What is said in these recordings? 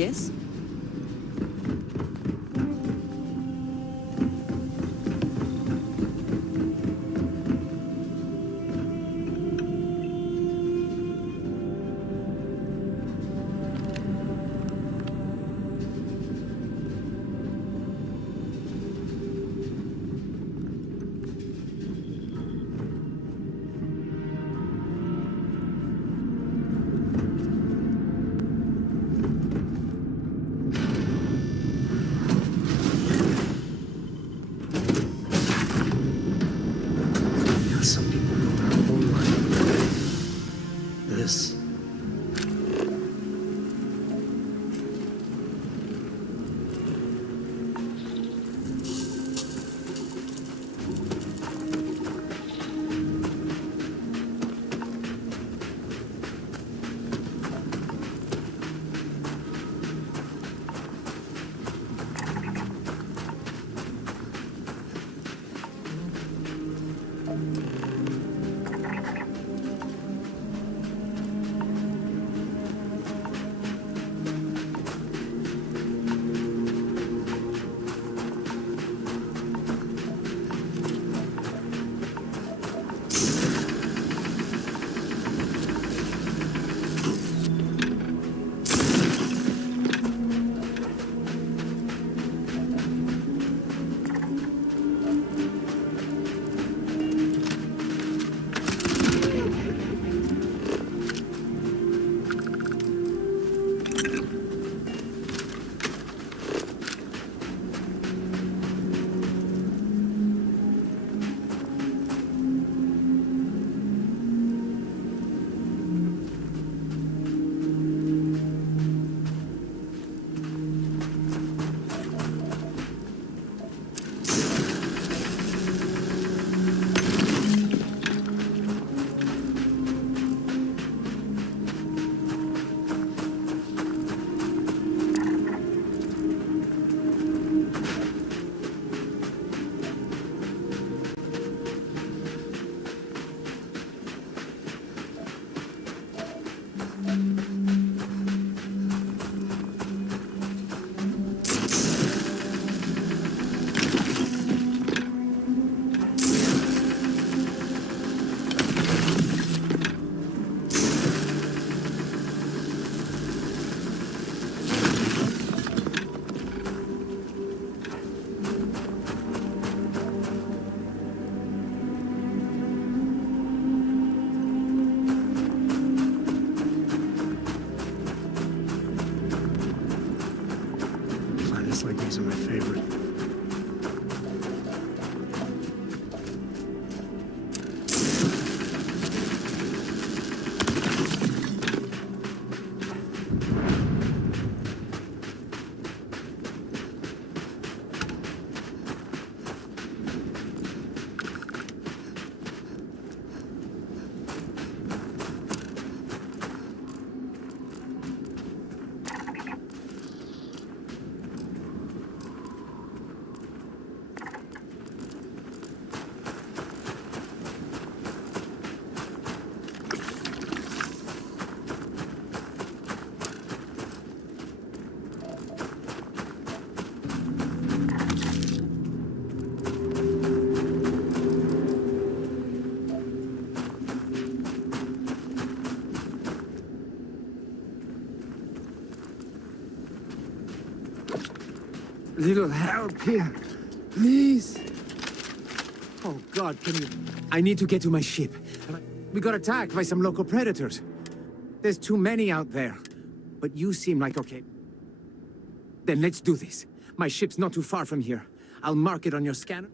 Yes? Some people build their whole life. This. Planets like these are my favorite. Little help here, please. Oh God, can you... I need to get to my ship. We got attacked by some local predators. There's too many out there. But you seem like okay. Then let's do this. My ship's not too far from here. I'll mark it on your scanner.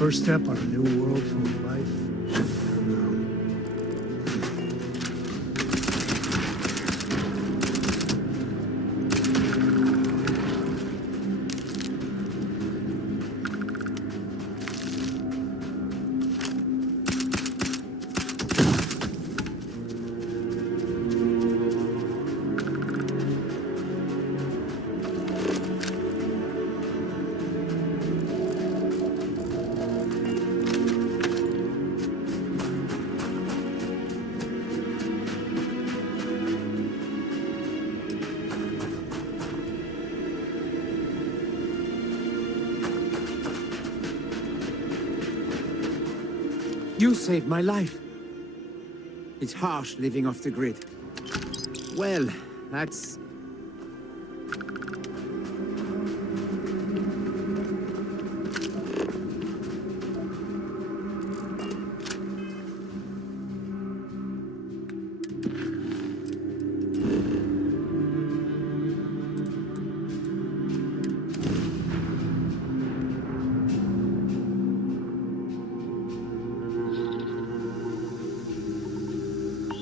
first step on a new world full of life and unknown. You saved my life. It's harsh living off the grid. Well, that's...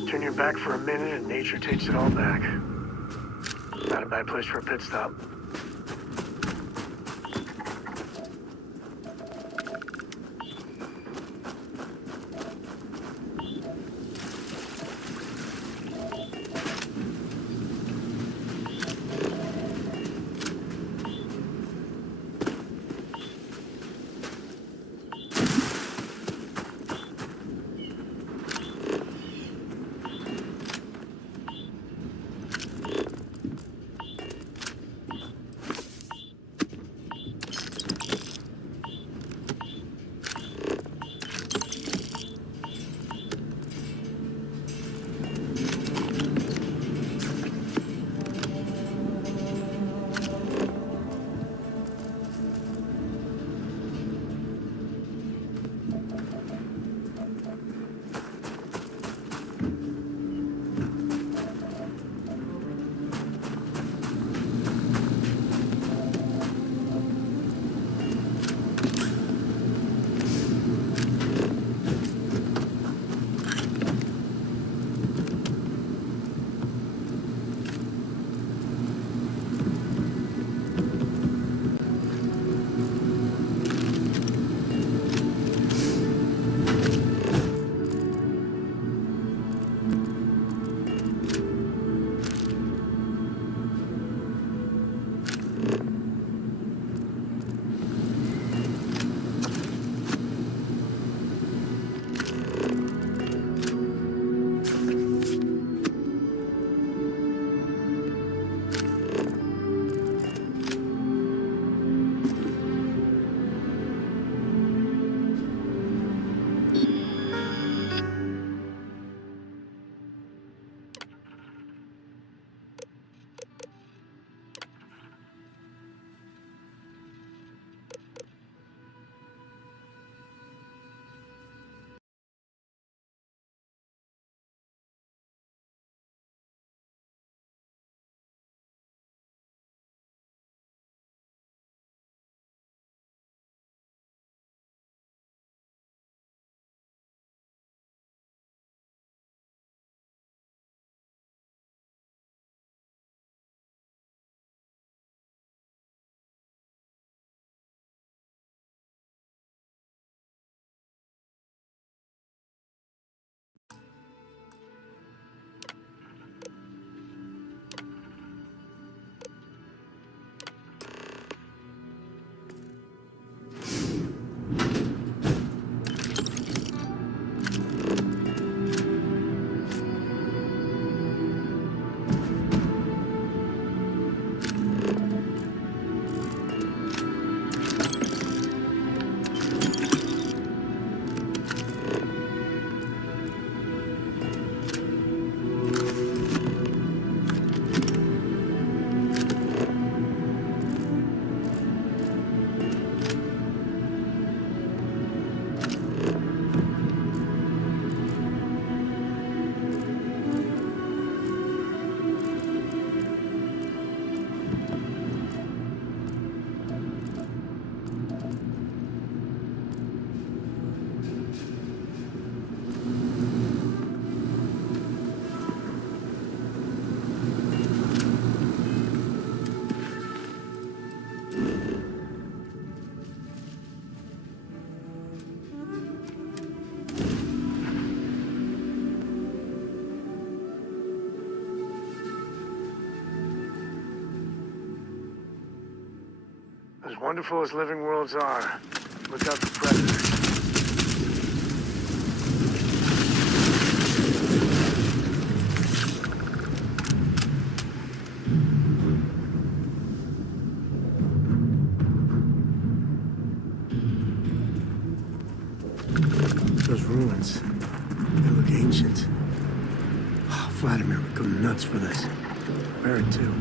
Turn your back for a minute and nature takes it all back. Not a bad place for a pit stop. As wonderful as living worlds are, look out for predators. Those ruins, they look ancient. Oh, Vladimir would go nuts for this. Barrett, too.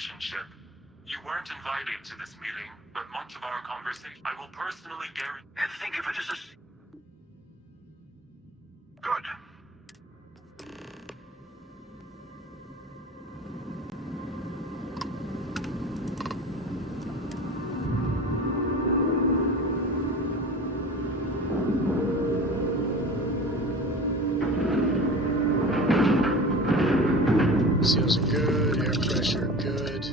relationship. You weren't invited to this meeting, but much of our conversation I will personally guarantee. And think of it as a... Good. Seals are good, air pressure good.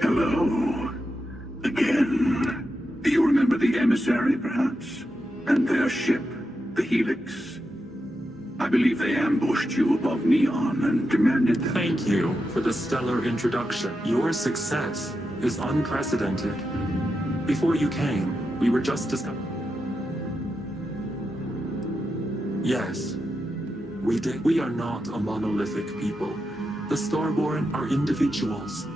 Hello. Again. Do you remember the emissary, perhaps? And their ship, the Helix? I believe they ambushed you above Neon and demanded that... Thank you for the stellar introduction. Your success is unprecedented. Before you came, we were just discussing. Yes, we did. We are not a monolithic people. The Starborn are individuals.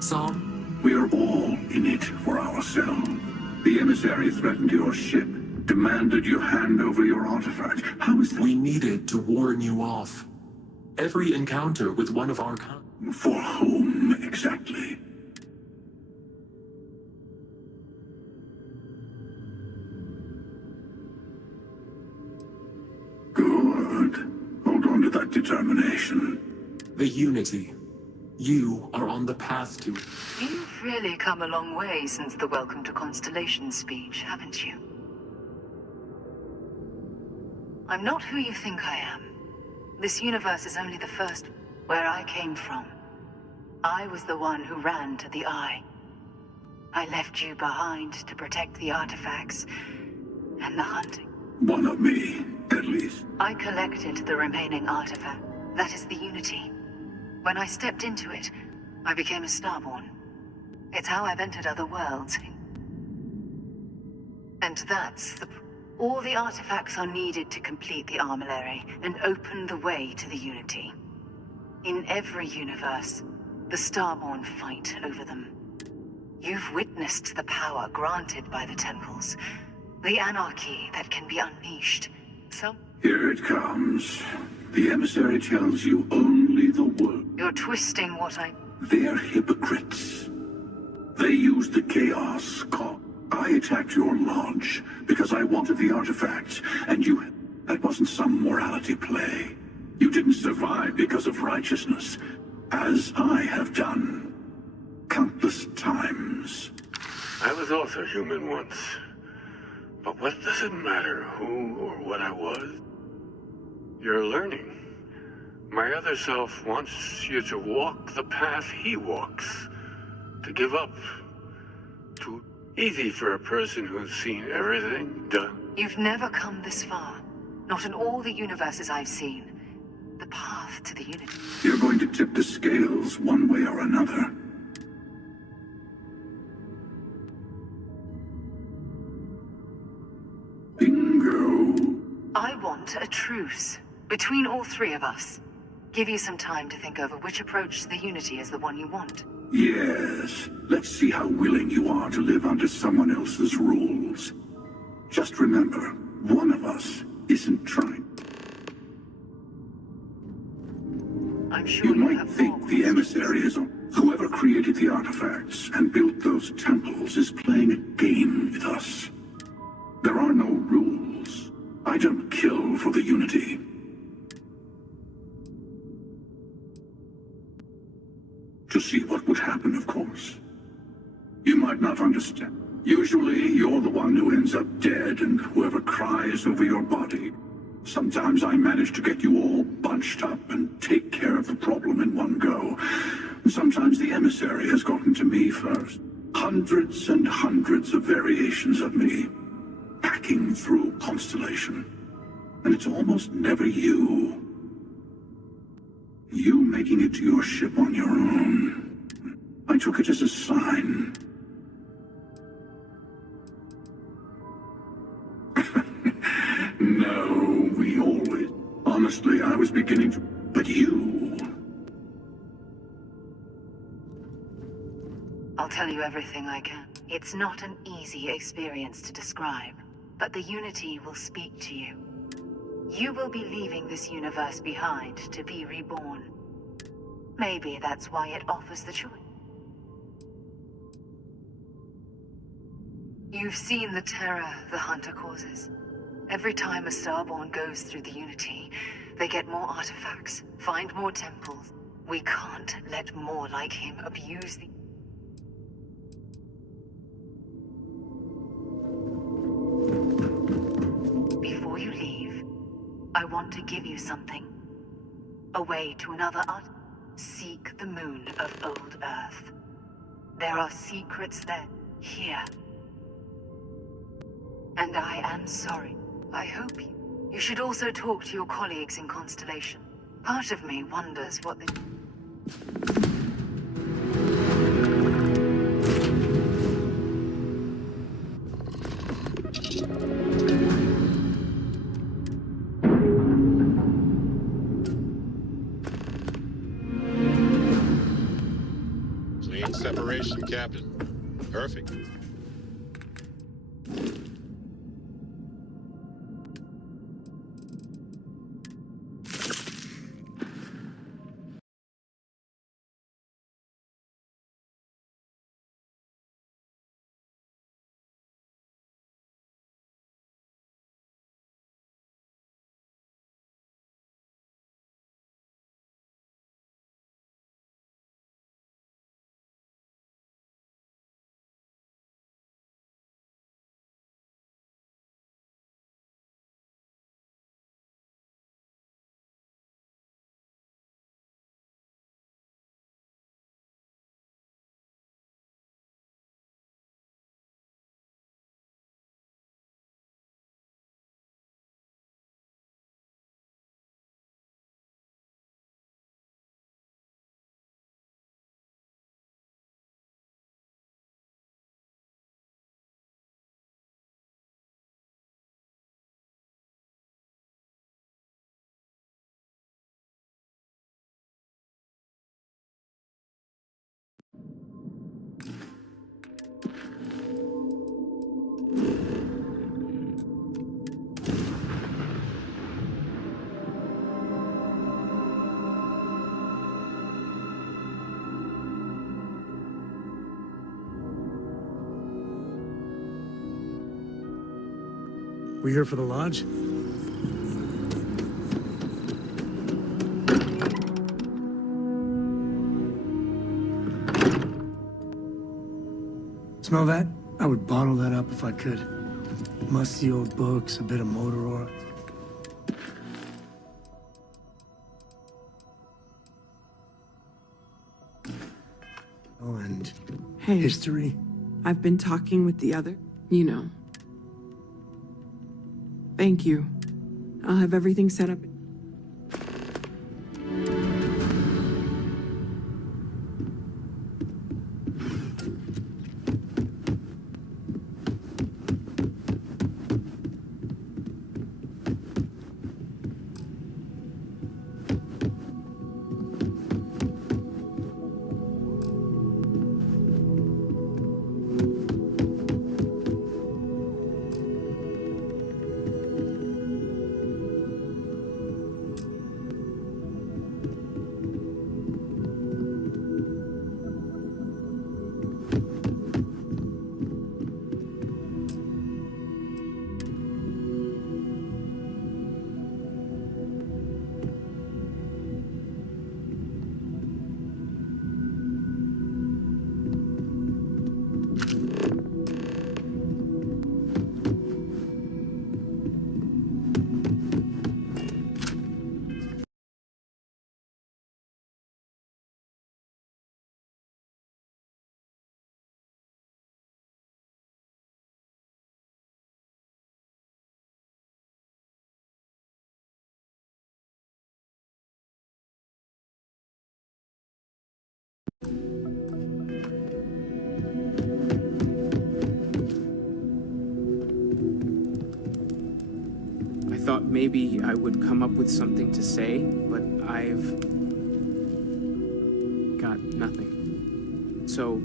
Some... We are all in it for ourselves. The emissary threatened your ship, demanded you hand over your artifact. How is that? We needed to warn you off. Every encounter with one of our kind... For whom, exactly? Good. Hold on to that determination. The Unity. You are on the path to it. You've really come a long way since the Welcome to Constellation speech, haven't you? I'm not who you think I am. This universe is only the first where I came from. I was the one who ran to the Eye. I left you behind to protect the artifacts and the hunting. One of me, at least. I collected the remaining artifact. That is the Unity. When I stepped into it, I became a Starborn. It's how I've entered other worlds. And all the artifacts are needed to complete the armillary and open the way to the Unity. In every universe, the Starborn fight over them. You've witnessed the power granted by the temples, the anarchy that can be unleashed. Here it comes. The emissary tells you only the word. You're twisting what They're hypocrites. They used the chaos call. I attacked your lodge because I wanted the artifact, and you... That wasn't some morality play. You didn't survive because of righteousness, as I have done. Countless times. I was also human once. But what does it matter who or what I was? You're learning. My other self wants you to walk the path he walks. To give up. Too easy for a person who's seen everything done. You've never come this far. Not in all the universes I've seen. The path to the Unity. You're going to tip the scales one way or another. Bingo. I want a truce. Between all three of us. Give you some time to think over which approach to the Unity is the one you want. Yes. Let's see how willing you are to live under someone else's rules. Just remember, one of us isn't trying. I'm sure You might have think more the questions. emissary is... Whoever created the artifacts and built those temples is playing a game with us. There are no rules. I don't kill for the Unity. To see what would happen, of course. You might not understand. Usually, you're the one who ends up dead and whoever cries over your body. Sometimes I manage to get you all bunched up and take care of the problem in one go. Sometimes the emissary has gotten to me first. Hundreds and hundreds of variations of me. Packed hacking through Constellation. And it's almost never you. You making it to your ship on your own. I took it as a sign. No, we always... Honestly, I was beginning to... But you... I'll tell you everything I can. It's not an easy experience to describe, but the Unity will speak to you. You will be leaving this universe behind to be reborn. Maybe that's why it offers the choice. You've seen the terror the Hunter causes. Every time a Starborn goes through the Unity, they get more artifacts, find more temples. We can't let more like him abuse the... Before you leave, I want to give you something. A way to another art. Seek the moon of old Earth. There are secrets there, here. And I am sorry. I hope you... You should also talk to your colleagues in Constellation. Part of me wonders what they... Clean separation, Captain. Perfect. We here for the lodge? Smell that? I would bottle that up if I could. Musty old books, a bit of motor oil. Oh, and Hey, history. I've been talking with the other, you know. Thank you. I'll have everything set up. I thought maybe I would come up with something to say, but I've got nothing. So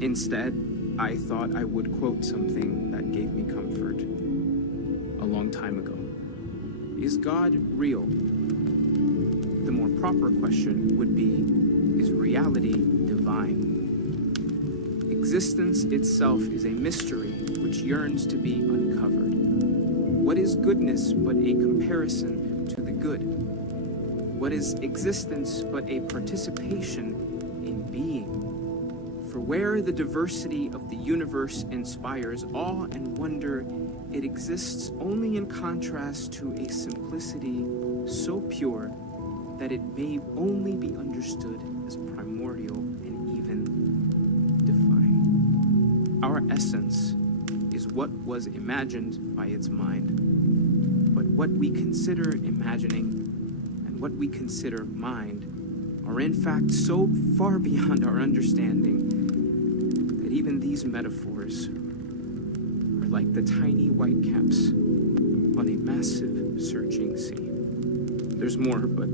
instead, I thought I would quote something that gave me comfort a long time ago. Is God real? The more proper question would be, is reality divine? Existence itself is a mystery which yearns to be uncovered. What is goodness but a comparison to the good? What is existence but a participation in being? For where the diversity of the universe inspires awe and wonder, it exists only in contrast to a simplicity so pure that it may only be understood as primordial and even divine. Our essence is what was imagined by its mind. But what we consider imagining and what we consider mind are in fact so far beyond our understanding that even these metaphors are like the tiny white caps on a massive searching sea. There's more, but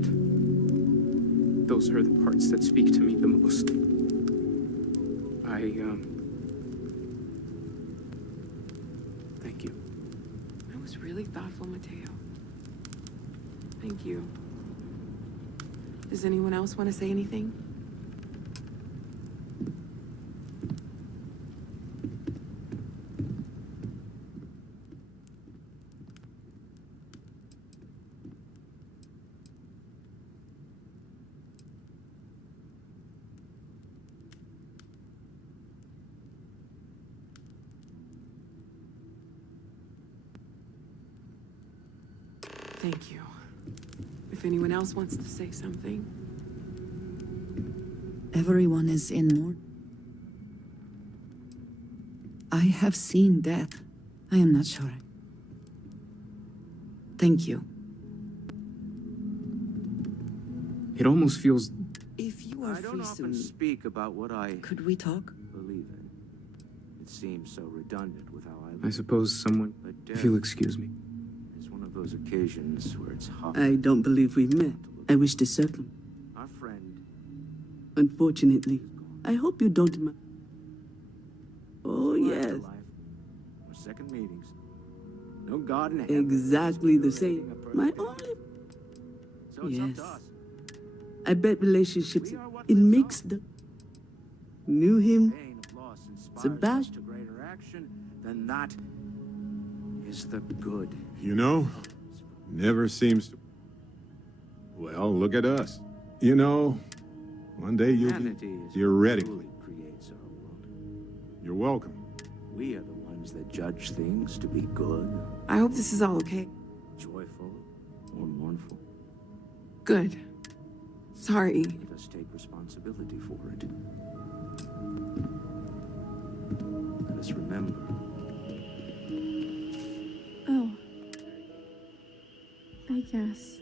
those are the parts that speak to me the most. Thank you. That was really thoughtful, Mateo. Thank you. Does anyone else want to say anything? Thank you. If anyone else wants to say something. Everyone is in mourning. I have seen death. I am not sure. Thank you. It almost feels... If you are I don't free often soon, speak about what I could we talk? believe in. It seems so redundant with how I live. I suppose someone... But If you'll excuse me. It's one of those occasions where it's hard. I don't believe we've met. I wish to settle. Our friend. Unfortunately, I hope you don't mind. Oh, It's yes. life. Or second meetings. No God in heaven. Exactly the same. My only... So it's up Yes. to us. I bet relationships, We are what it lives makes the... Knew him. Pain of loss inspires about- us to greater action than that is the good. You know, never seems to... Well, look at us. You know, one day you'll Humanity be is theoretically. what truly creates our world. You're welcome. We are the ones that judge things to be good, I hope this is all okay. joyful, or mournful. Good. Sorry. Let us take responsibility for it. Let us remember. Oh. I guess.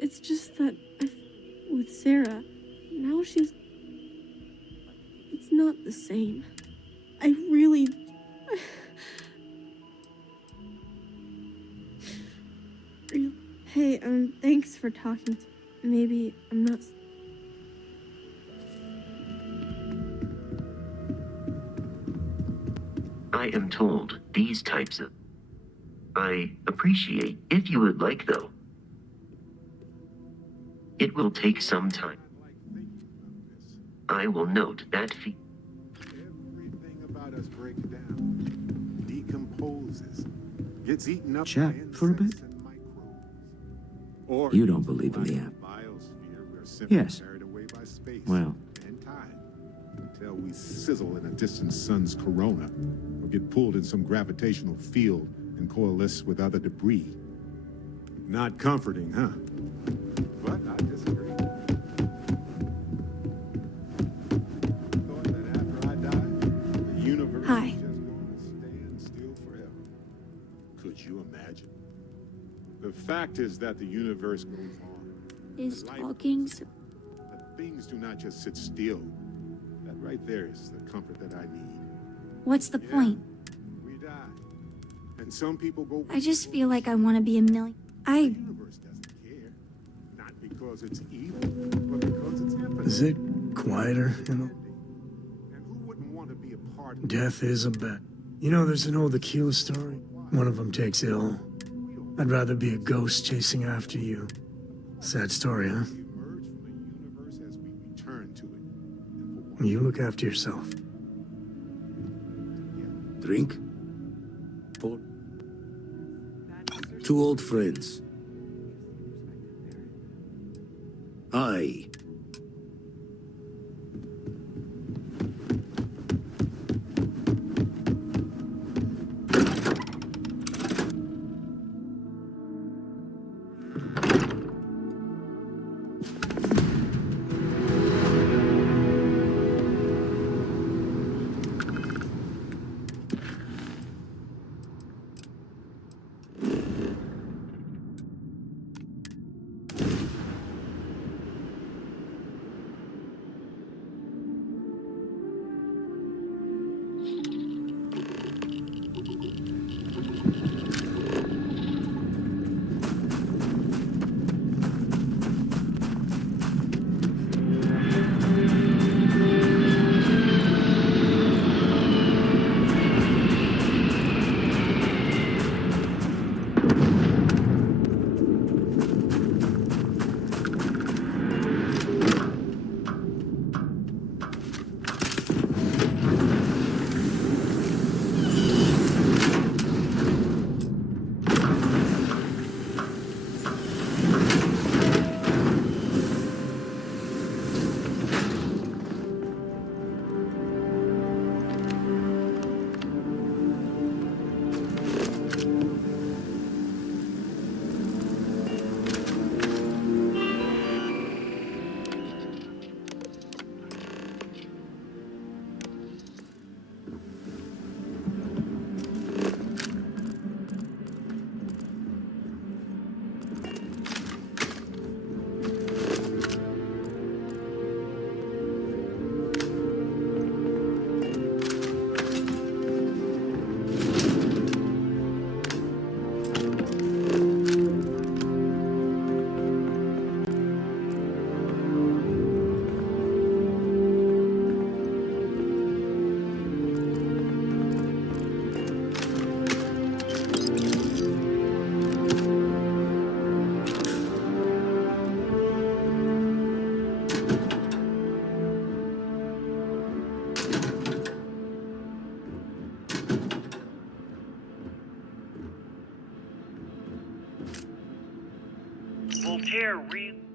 It's just that with Sarah, now she's... It's not the same. I really... Hey, thanks for talking. Maybe I'm not... I am told these types of... I appreciate if you would like, though. It will take some time. I will note that fee. Everything about us breaks down, decomposes, gets eaten up Chat by for a bit? insects and microbes. Or You don't believe in the app? biosphere, we're simply Yes. carried away by space Well. and time until we sizzle in a distant sun's corona or get pulled in some gravitational field and coalesce with other debris. Not comforting, huh? But I disagree. Thought that after I die, the universe Hi. is just going to stand still forever. Could you imagine? The fact is that the universe goes on. Is Life talking... That things do not just sit still. Right there is the comfort that I need. What's the point? We die. And some people go... I just feel like I want to be a million. The universe doesn't care. Not because it's evil, but because it's infinite. Is it quieter, you know? And who wouldn't want to be a part of Death is a bet. You know, there's an old Achilles story. One of them takes ill. I'd rather be a ghost chasing after you. Sad story, huh? We emerge from the universe as we return to it. And for You look after yourself. Drink? Paul? Two old friends. Aye.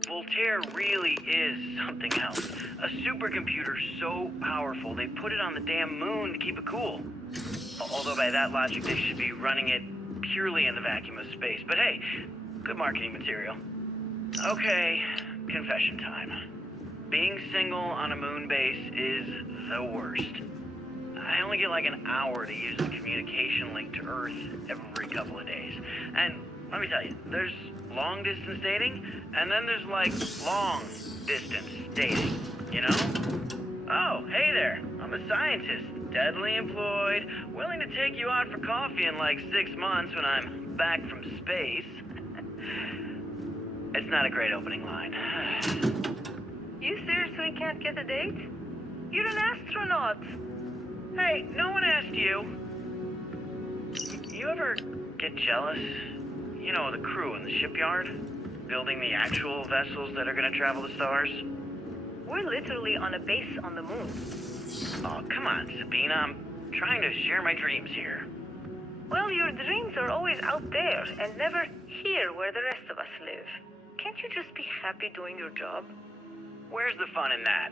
Voltaire really is something else. A supercomputer so powerful they put it on the damn moon to keep it cool. Although by that logic they should be running it purely in the vacuum of space. But hey, good marketing material. Okay, confession time. Being single on a moon base is the worst. I only get like an hour to use the communication link to Earth every couple of days. And let me tell you, there's long distance dating, and then there's like long distance dating, you know? Oh, hey there, I'm a scientist, deadly employed, willing to take you out for coffee in like 6 months when I'm back from space. It's not a great opening line. You seriously can't get a date? You're an astronaut. Hey, no one asked you. You ever get jealous? You know, the crew in the shipyard? Building the actual vessels that are gonna travel the stars? We're literally on a base on the moon. Oh, come on, Sabina. I'm trying to share my dreams here. Well, your dreams are always out there and never here where the rest of us live. Can't you just be happy doing your job? Where's the fun in that?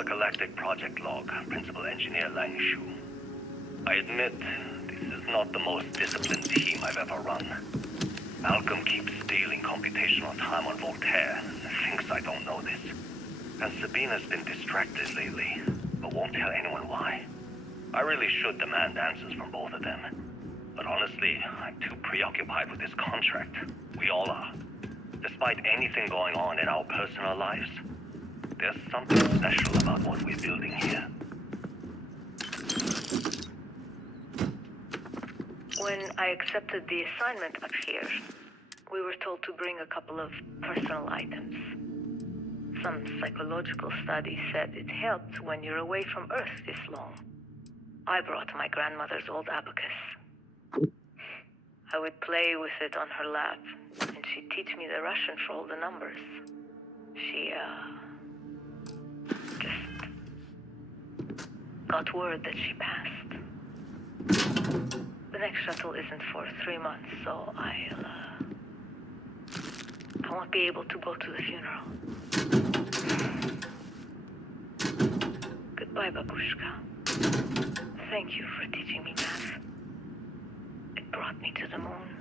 Nova Galactic Project Log, Principal Engineer Lang Shu. I admit, this is not the most disciplined team I've ever run. Malcolm keeps stealing computational time on Voltaire and thinks I don't know this. And Sabina's been distracted lately, but won't tell anyone why. I really should demand answers from both of them. But honestly, I'm too preoccupied with this contract. We all are. Despite anything going on in our personal lives, there's something special about what we're building here. When I accepted the assignment up here, we were told to bring a couple of personal items. Some psychological studies said it helped when you're away from Earth this long. I brought my grandmother's old abacus. I would play with it on her lap, and she'd teach me the Russian for all the numbers. She, just got word that she passed. The next shuttle isn't for 3 months, so I won't be able to go to the funeral. Goodbye, Babushka. Thank you for teaching me math. It brought me to the moon.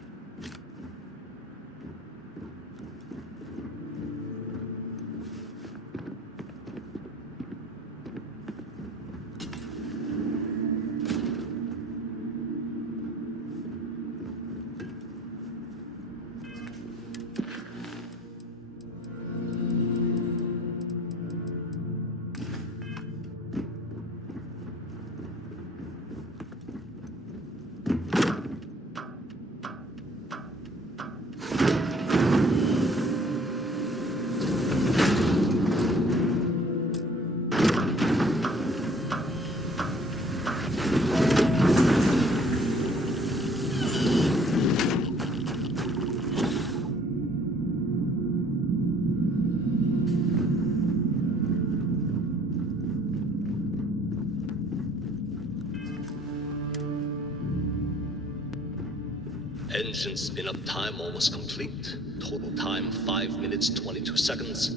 Engine spin-up time almost complete. Total time 5 minutes 22 seconds.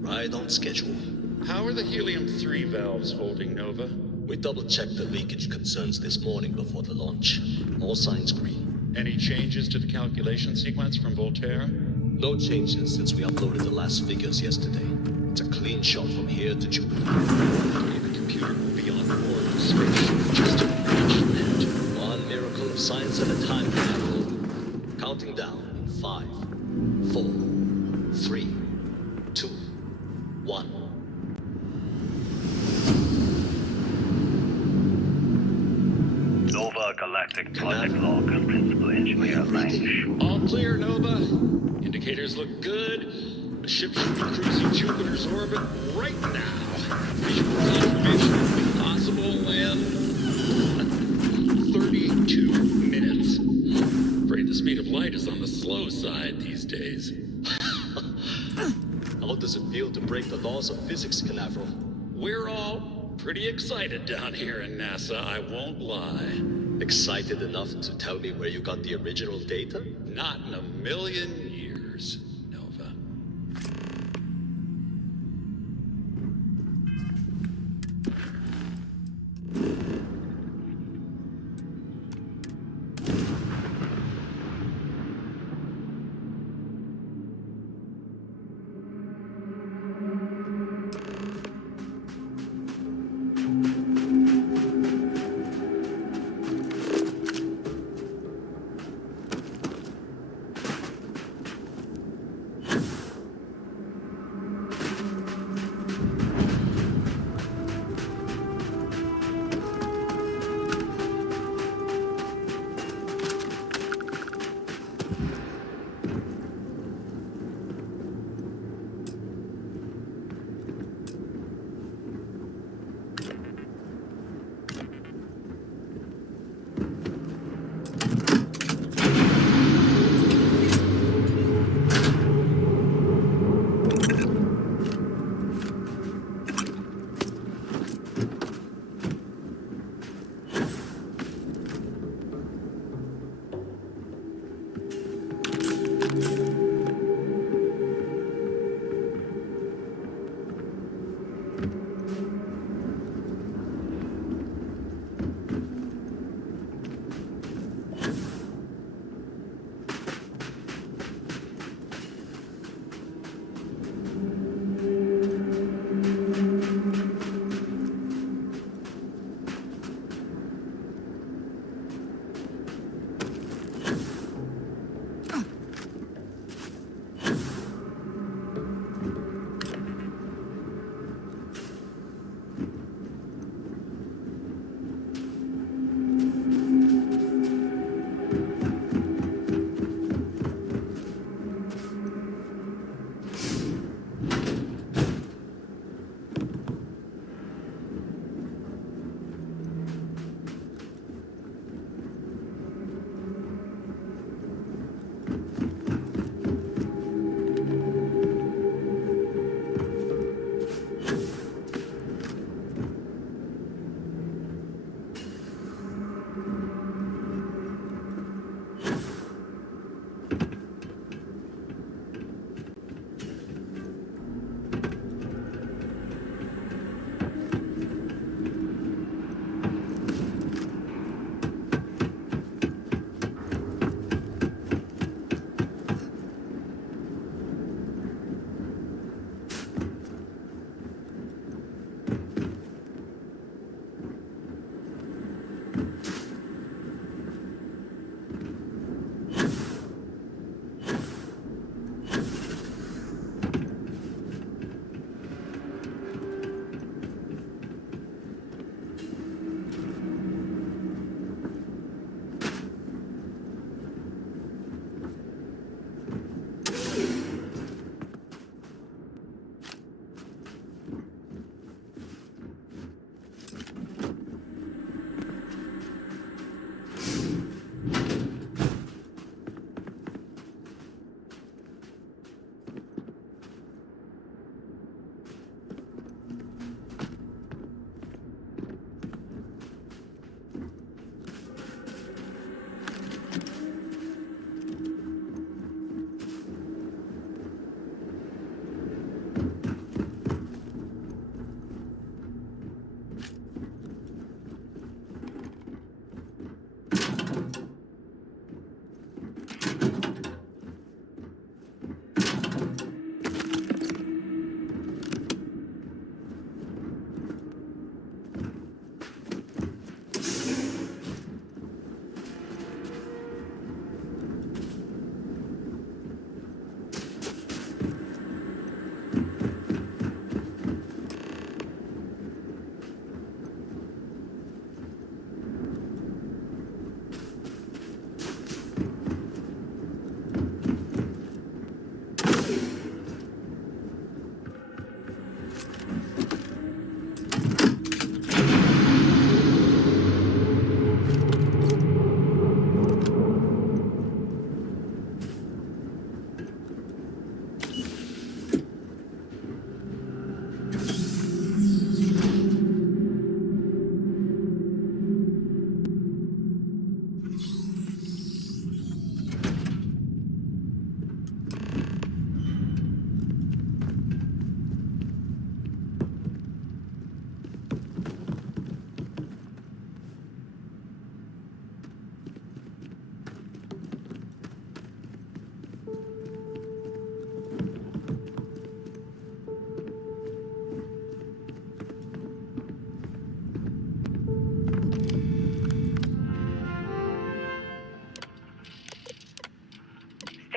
Right on schedule. How are the helium-3 valves holding, Nova? We double-checked the leakage concerns this morning before the launch. All signs green. Any changes to the calculation sequence from Voltaire? No changes since we uploaded the last figures yesterday. It's a clean shot from here to Jupiter. The computer will be on board the spaceship just to reach that. One miracle of science at a time, Admiral. Counting down in 5, 4, 3, 2, 1. Nova Galactic Project Log, Principal Engineer Lang Shu. All clear, Nova. Indicators look good. The ship should be cruising Jupiter's orbit right now. Visual confirmation will be possible in 32 minutes. Afraid the speed of light is on the slow side these days. How does it feel to break the laws of physics, Canaveral? We're all pretty excited down here in NASA, I won't lie. Excited enough to tell me where you got the original data? Not in a million years, Nova.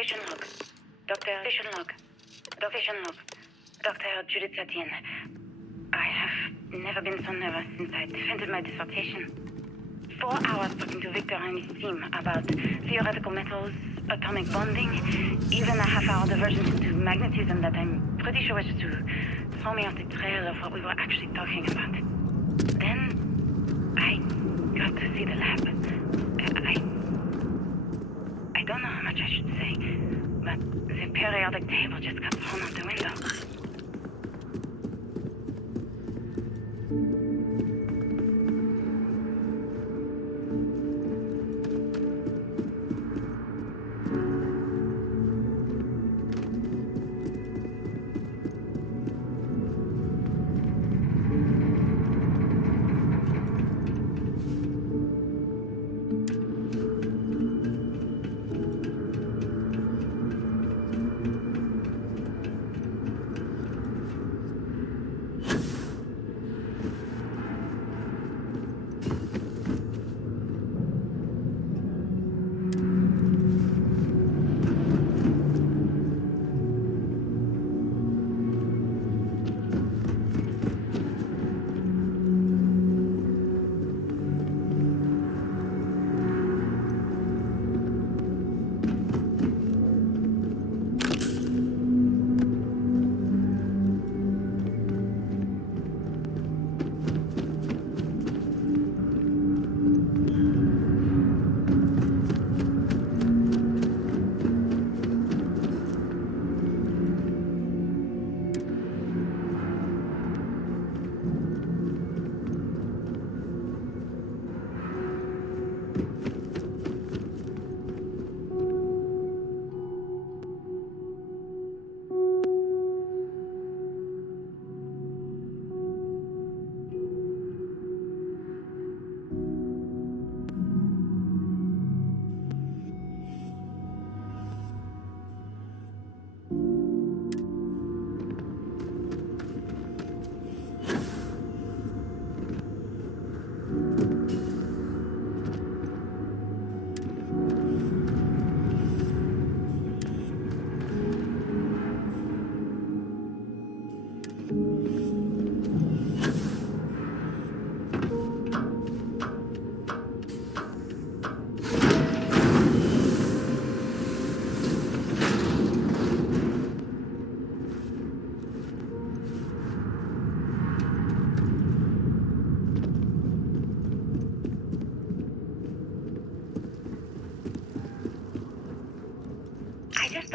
Vision log. Dr. Vision log. Dr. Vision log. Dr. Judith Satien. I have never been so nervous since I defended my dissertation. 4 hours talking to Victor and his team about theoretical metals, atomic bonding, even a half-hour diversion into magnetism that I'm pretty sure was to throw me off the trail of what we were actually talking about. Then I got to see the lab. I don't know how much I should say, but the periodic table just got thrown out the window. I just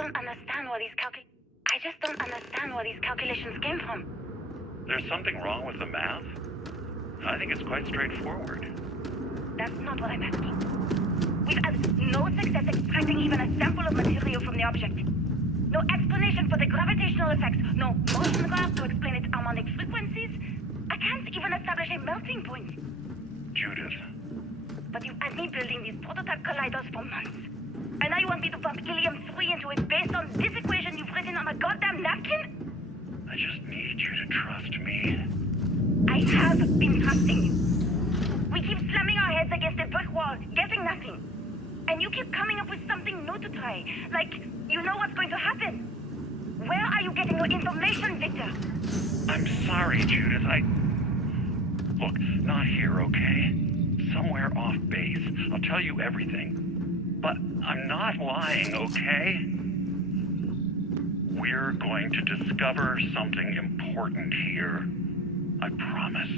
don't understand where these calculations came from. There's something wrong with the math? I think it's quite straightforward. That's not what I'm asking. We've had no success extracting even a sample of material from the object. No explanation for the gravitational effects. No motion graph to explain its harmonic frequencies. I can't even establish a melting point. Judith. But you had me building these prototype colliders for months. And now you want me to pump helium-3 into it based on this equation you've written on a goddamn napkin? I just need you to trust me. I have been trusting you. We keep slamming our heads against a brick wall, getting nothing. And you keep coming up with something new to try. Like, you know what's going to happen. Where are you getting your information, Victor? I'm sorry, Judith. Look, not here, okay? Somewhere off base. I'll tell you everything. But I'm not lying, okay? We're going to discover something important here. I promise.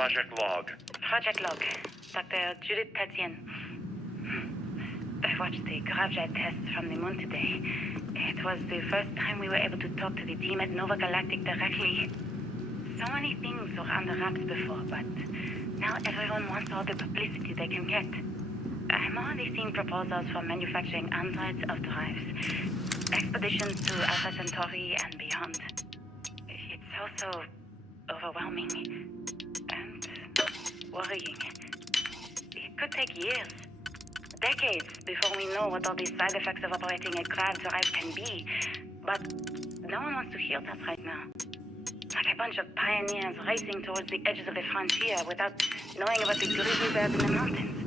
Project Log. Project Log. Dr. Judith Tatian. I watched the gravjet tests from the moon today. It was the first time we were able to talk to the team at Nova Galactic directly. So many things were under wraps before, but now everyone wants all the publicity they can get. I'm already seeing proposals for manufacturing androids of drives, expeditions to Alpha Centauri and beyond. It's also overwhelming and worrying. It could take years, decades, before we know what all the side effects of operating a craft drive can be. But no one wants to hear that right now. Like a bunch of pioneers racing towards the edges of the frontier without knowing about the grizzly bears in the mountains.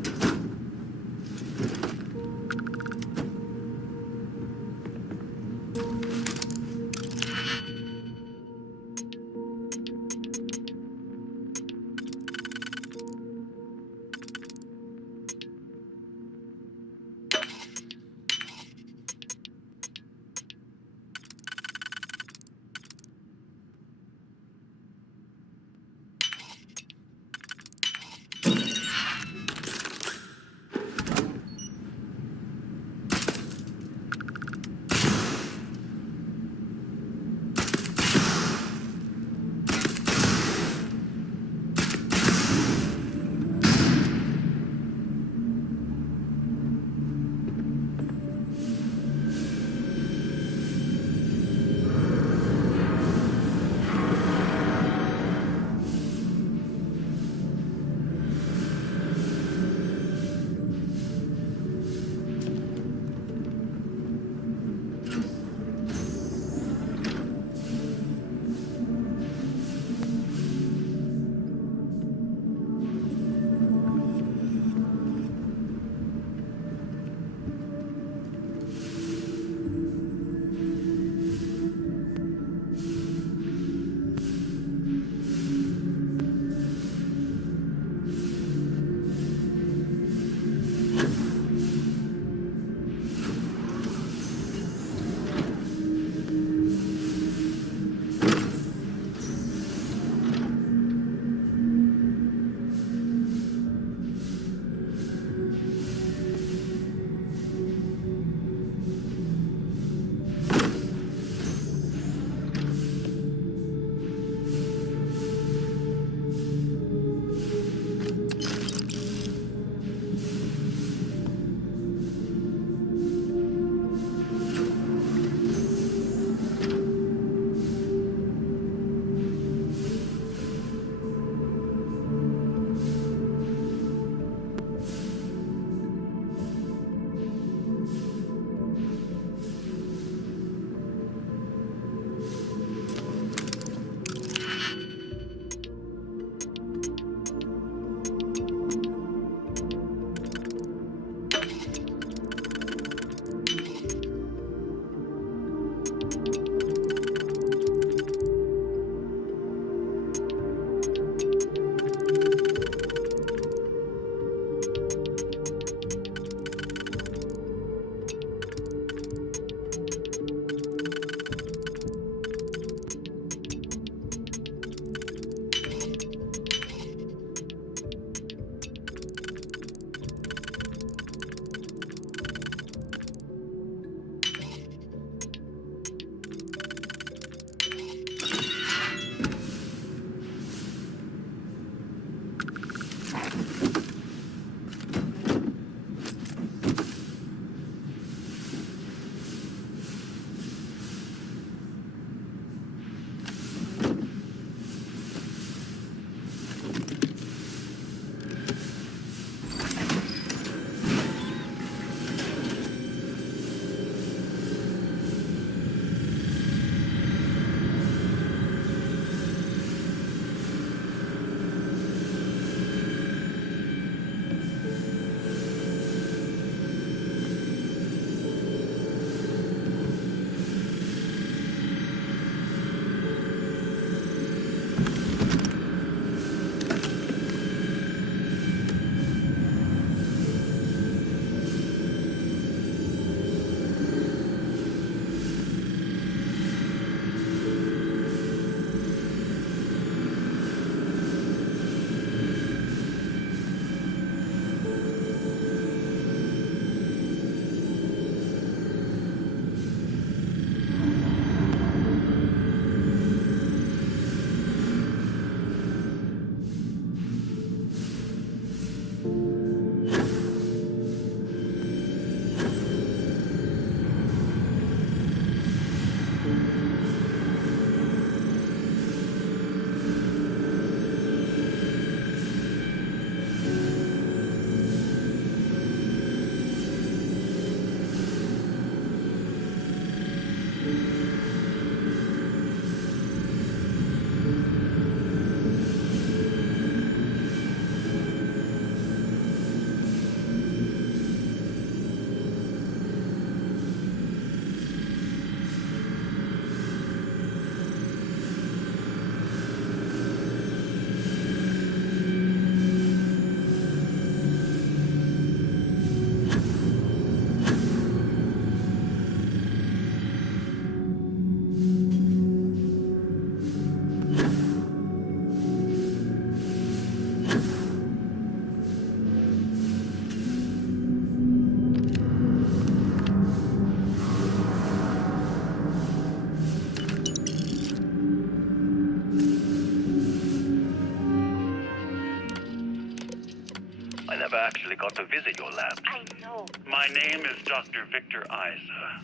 never actually got to visit your lab. I know. My name is Dr. Victor Isa.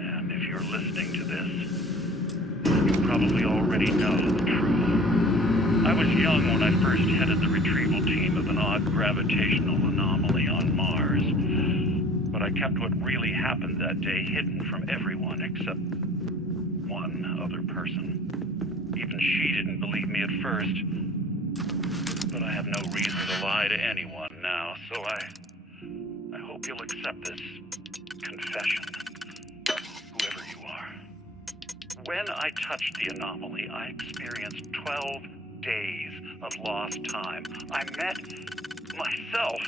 And if you're listening to this, you probably already know the truth. I was young when I first headed the retrieval team of an odd gravitational anomaly on Mars. But I kept what really happened that day hidden from everyone except one other person. Even she didn't believe me at first. But I have no reason to lie to anyone now, so I hope you'll accept this confession, whoever you are. When I touched the anomaly, I experienced 12 days of lost time. I met myself.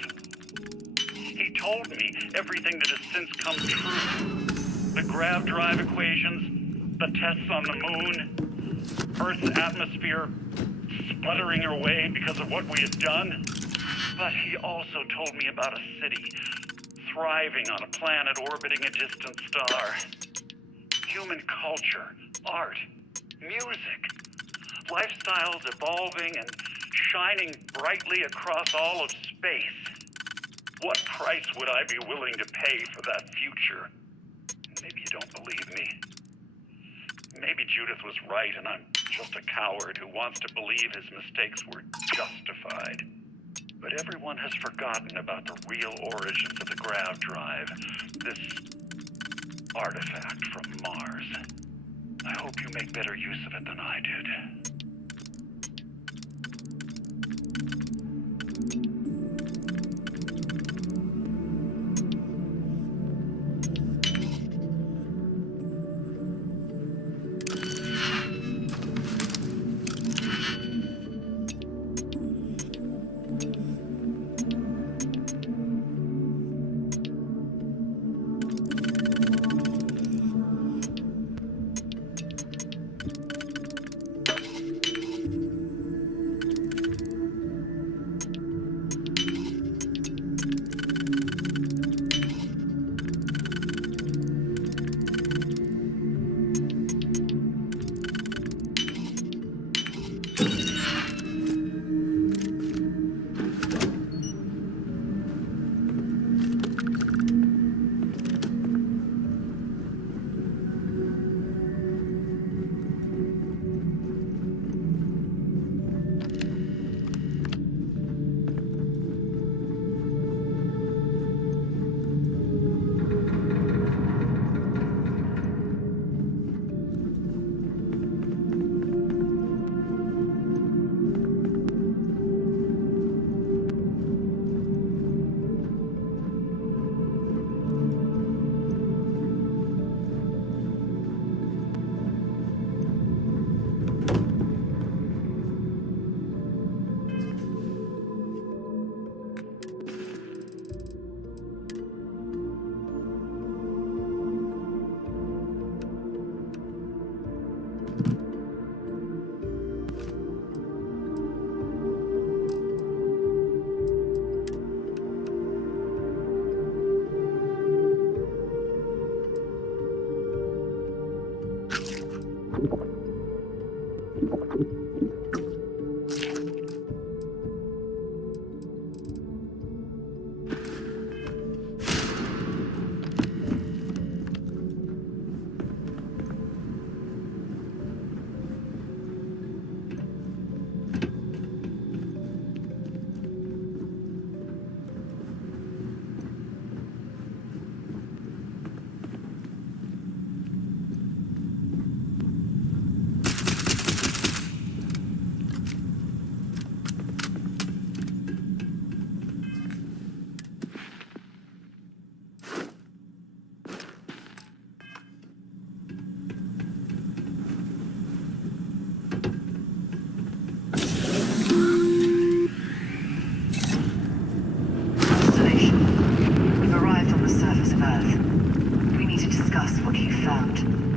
He told me everything that has since come true. The grav drive equations, the tests on the moon, Earth's atmosphere sputtering away because of what we had done. But he also told me about a city thriving on a planet orbiting a distant star. Human culture, art, music, lifestyles evolving and shining brightly across all of space. What price would I be willing to pay for that future? Maybe you don't believe me. Maybe Judith was right and I'm just a coward who wants to believe his mistakes were justified. But everyone has forgotten about the real origins of the grav drive, this artifact from Mars. I hope you make better use of it than I did.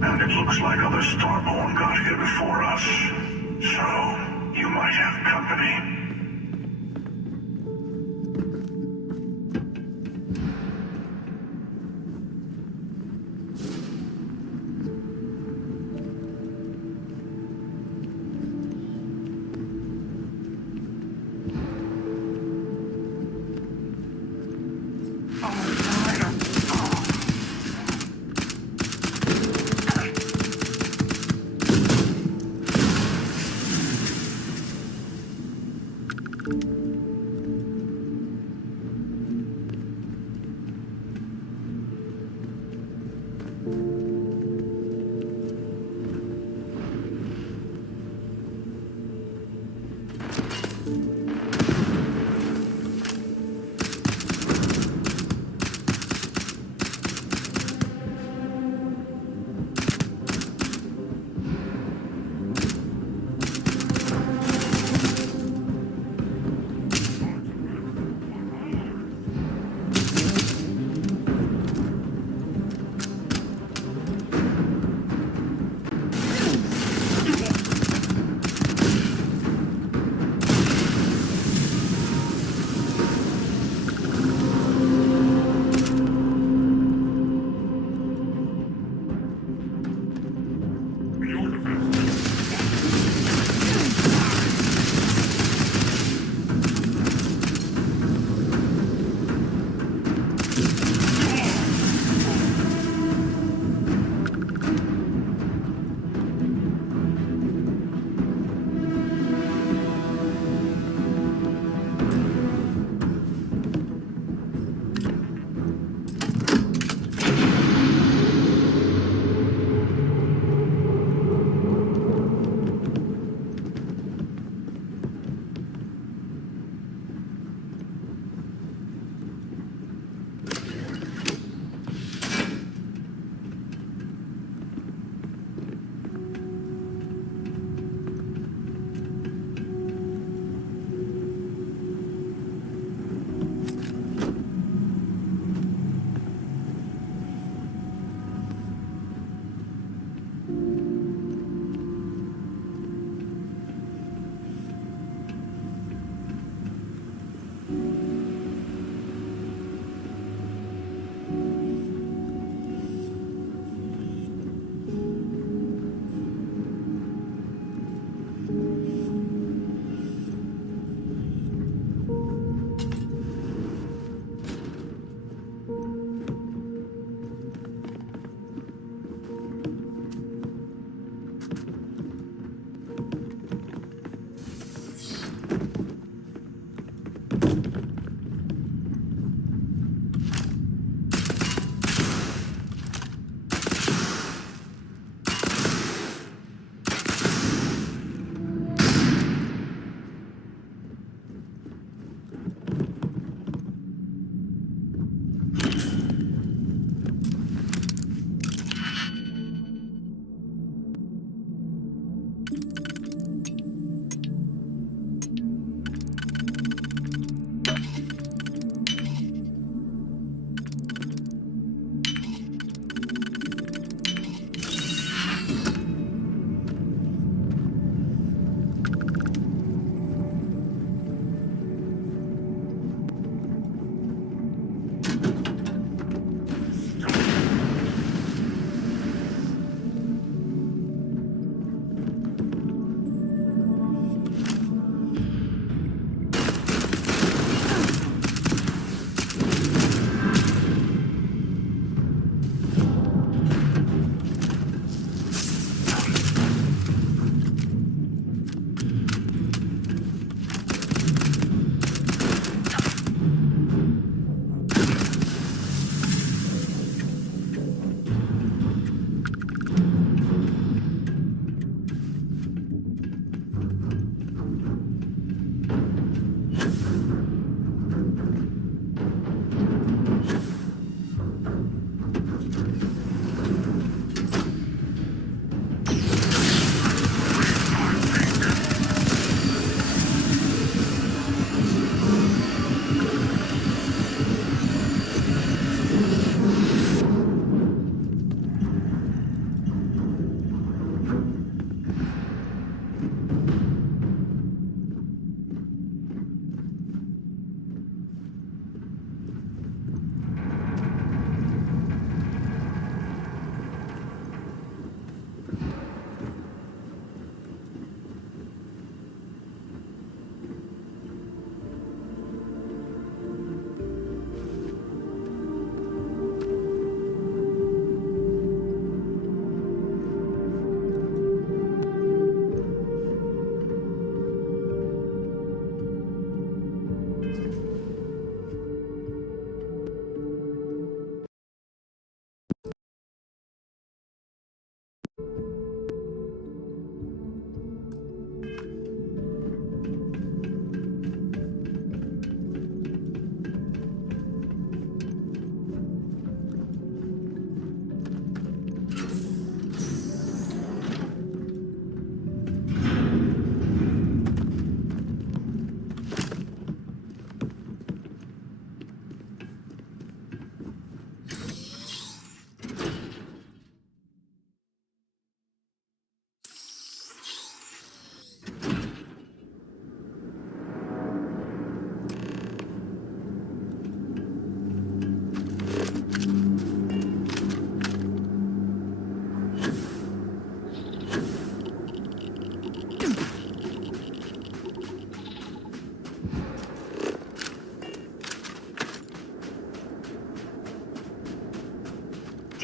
And it looks like other Starborn got here before us. So, you might have company.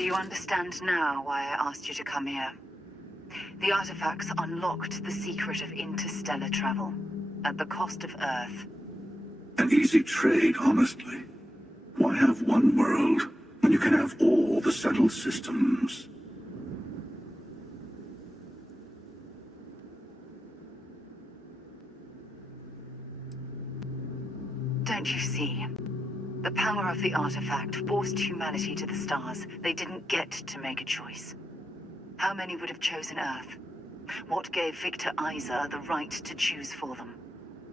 you understand now why I asked you to come here? The artifacts unlocked the secret of interstellar travel, at the cost of Earth. An easy trade, honestly. Why have one world when you can have all the settled systems? Don't you see? The power of the artifact forced humanity to the stars. They didn't get to make a choice. How many would have chosen Earth? What gave Victor Isa the right to choose for them?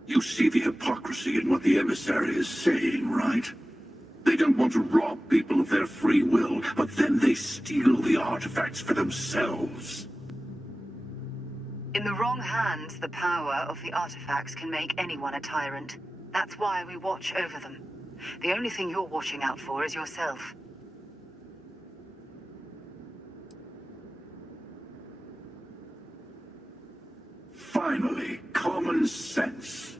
You see the hypocrisy in what the emissary is saying, right? They don't want to rob people of their free will, but then they steal the artifacts for themselves. In the wrong hands, the power of the artifacts can make anyone a tyrant. That's why we watch over them. The only thing you're watching out for is yourself. Finally, common sense.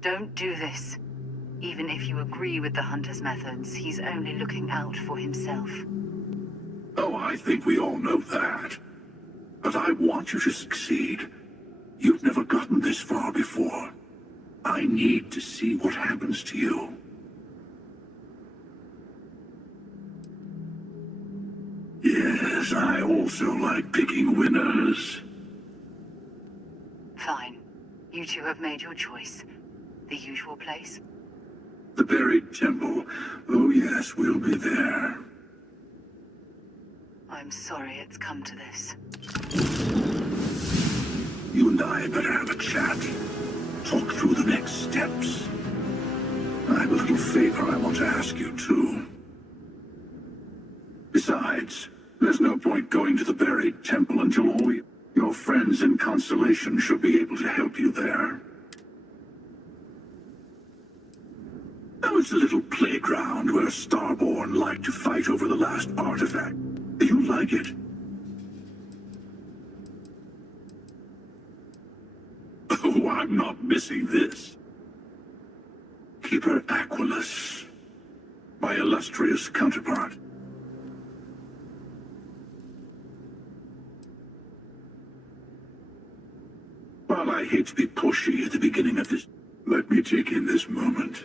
Don't do this. Even if you agree with the Hunter's methods, he's only looking out for himself. Oh, I think we all know that. But I want you to succeed. You've never gotten this far before. I need to see what happens to you. Yes, I also like picking winners. Fine. You two have made your choice. The usual place? The buried temple. Oh yes, we'll be there. I'm sorry it's come to this. You and I better have a chat. Talk through the next steps. I have a little favor I want to ask you, too. Besides, there's no point going to the buried temple until all your friends in Constellation should be able to help you there. Oh, it's a little playground where Starborn like to fight over the last artifact. You like it? Oh, I'm not missing this. Keeper Aquilus, my illustrious counterpart. While I hate to be pushy at the beginning of this, let me take in this moment.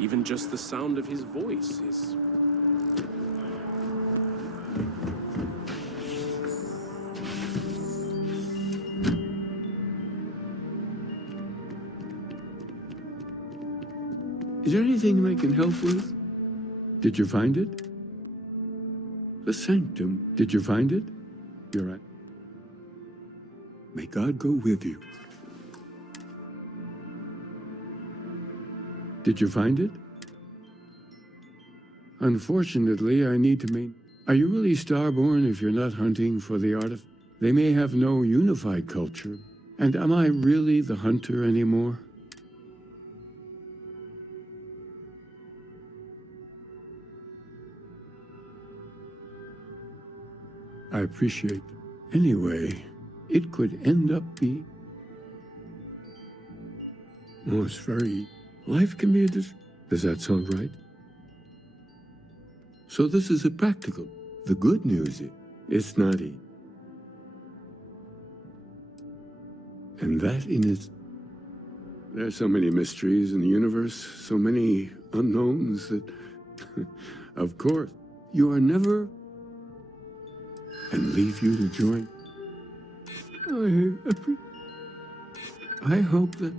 Even just the sound of his voice is... Is there anything I can help with? Did you find it? The sanctum. Did you find it? You're right. May God go with you. Did you find it? Unfortunately, I need to main... Are you really Starborn if you're not hunting for the artifact? They may have no unified culture. And am I really the hunter anymore? I appreciate it. Anyway, it could end up being... Oh, it's very... Life can be a Does that sound right? So this is a practical. The good news is, it's not easy. And that in its... There's so many mysteries in the universe, so many unknowns that... Of course, you are never... And leave you to join. I hope that...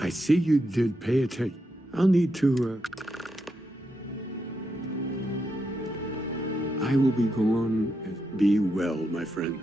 I see you did pay attention. I'll need to, I will be gone. Be well, my friend.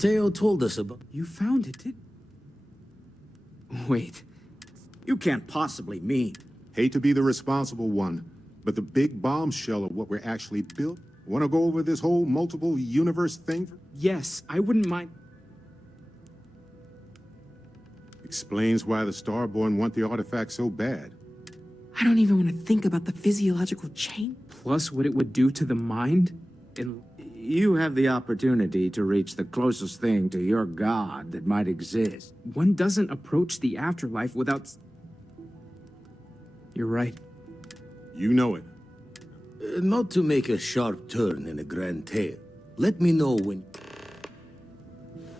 Mateo told us about... You found it, did... Wait. You can't possibly mean... Hate to be the responsible one, but the big bombshell of what we're actually built. Want to go over this whole multiple universe thing? Yes, I wouldn't mind... Explains why the Starborn want the artifact so bad. I don't even want to think about the physiological change. Plus what it would do to the mind? And... You have the opportunity to reach the closest thing to your god that might exist. One doesn't approach the afterlife without... You're right. You know it. Not to make a sharp turn in a grand tale. Let me know when...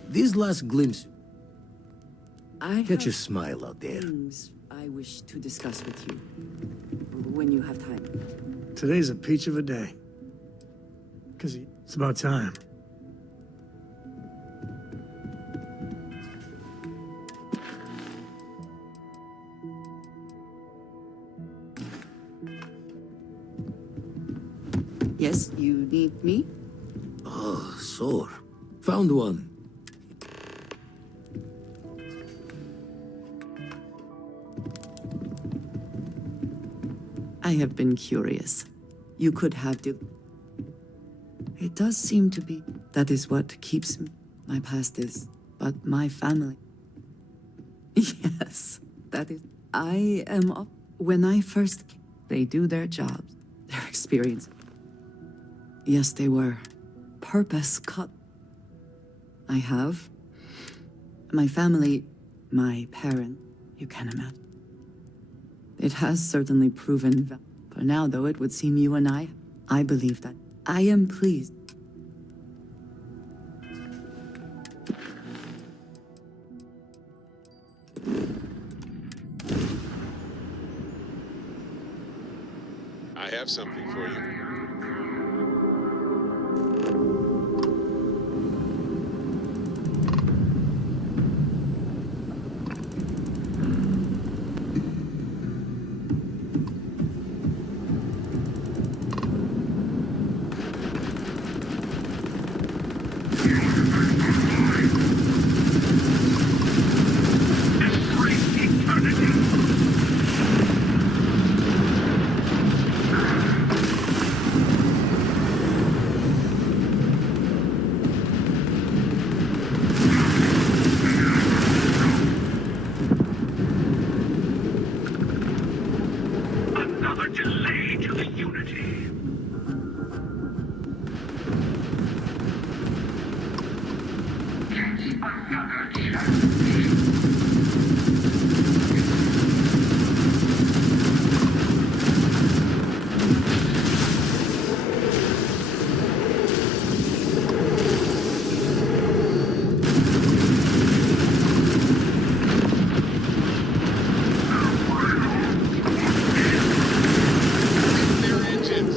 These last glimpses... Catch a smile out there. Things I wish to discuss with you. When you have time. Today's a peach of a day. Because it's about time. Yes, you need me? Oh, sore. Found one. I have been curious. You could have It does seem to be. That is what keeps me. My past is, but my family. Yes, that is. I am up. When I first came, they do their jobs, their experience. Yes, they were. Purpose cut. I have. My family, my parent, you can imagine. It has certainly proven. For now, though, it would seem you and I believe that. I am pleased. I have something for you. Another delay to the Unity. Their engines.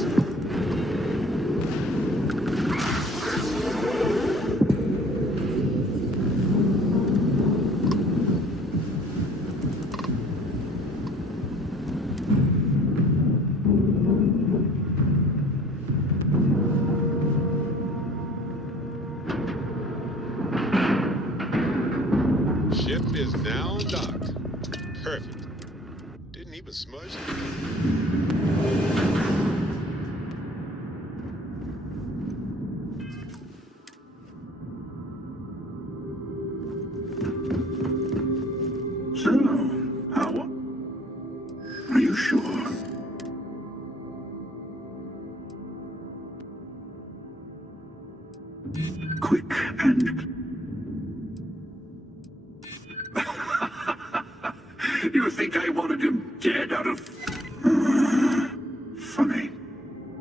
Ship is now docked. Perfect. Didn't even smudge it. So, how are you sure? Quick and... You think I wanted him dead out of... Funny.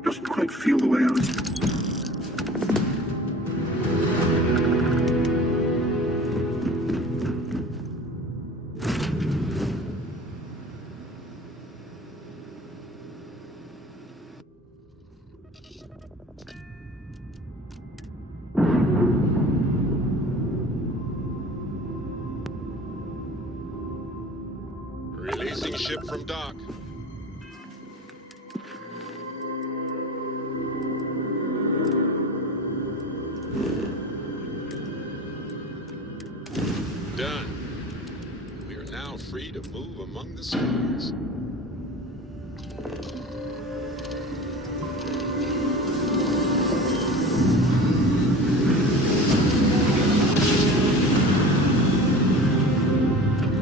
Doesn't quite feel the way I was... Releasing ship from dock. Done. We are now free to move among the stars.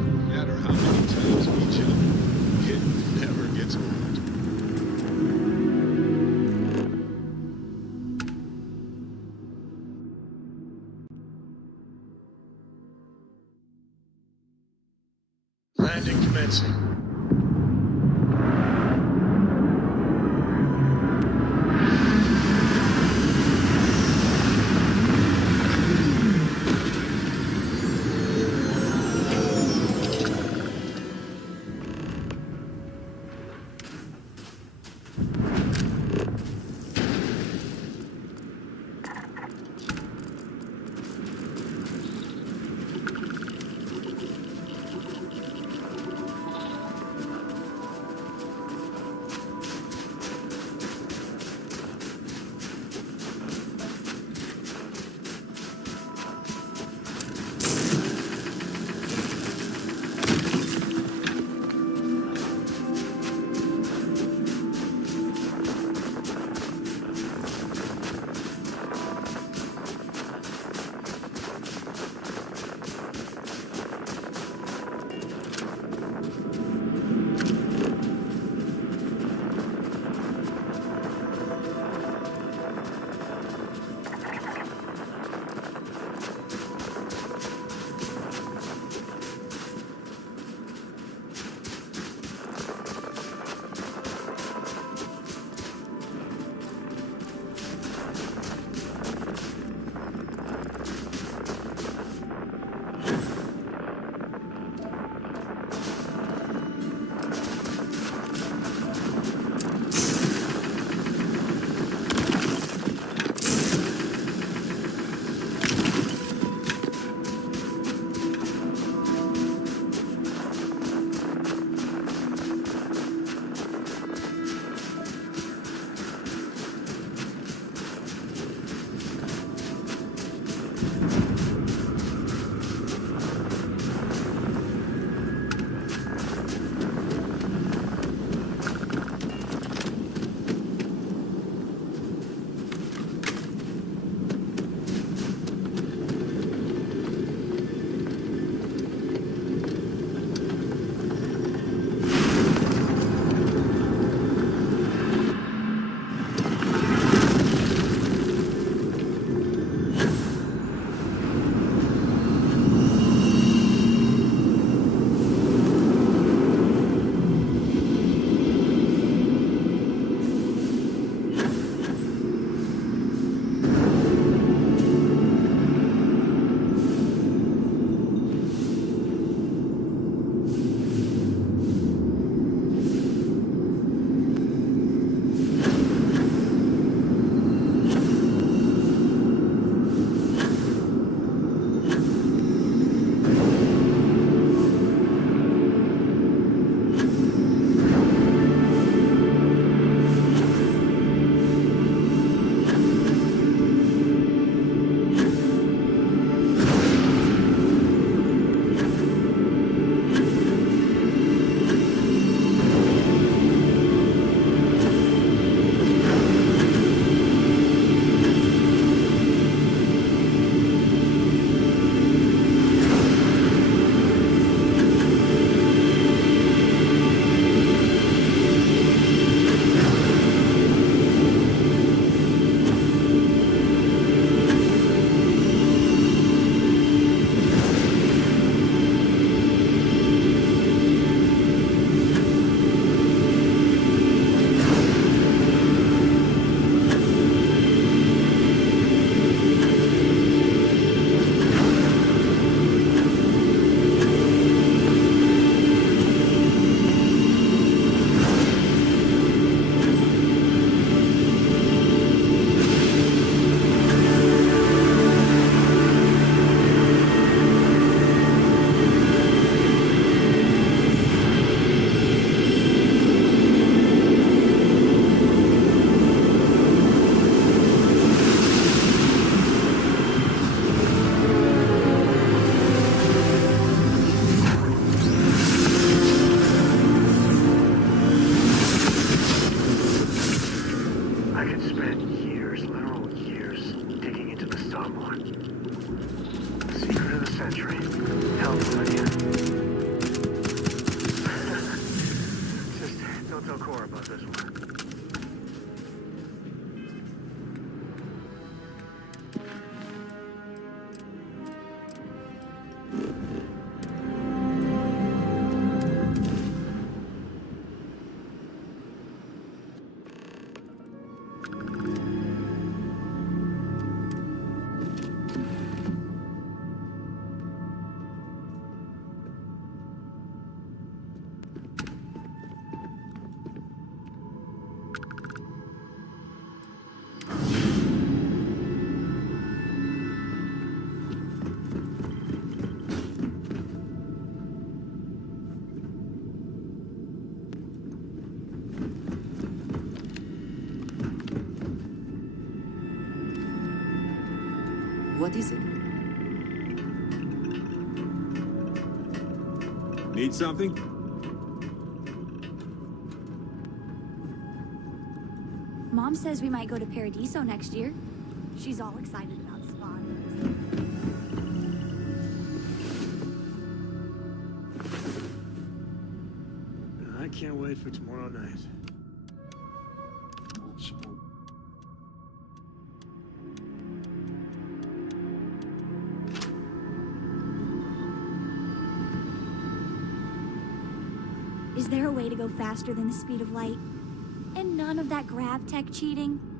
No matter how many times we jump, it never gets old. Landing commencing. What is it? Need something? Mom says we might go to Paradiso next year. She's all excited about spiders. I can't wait for tomorrow night. Is there a way to go faster than the speed of light? And none of that grav tech cheating?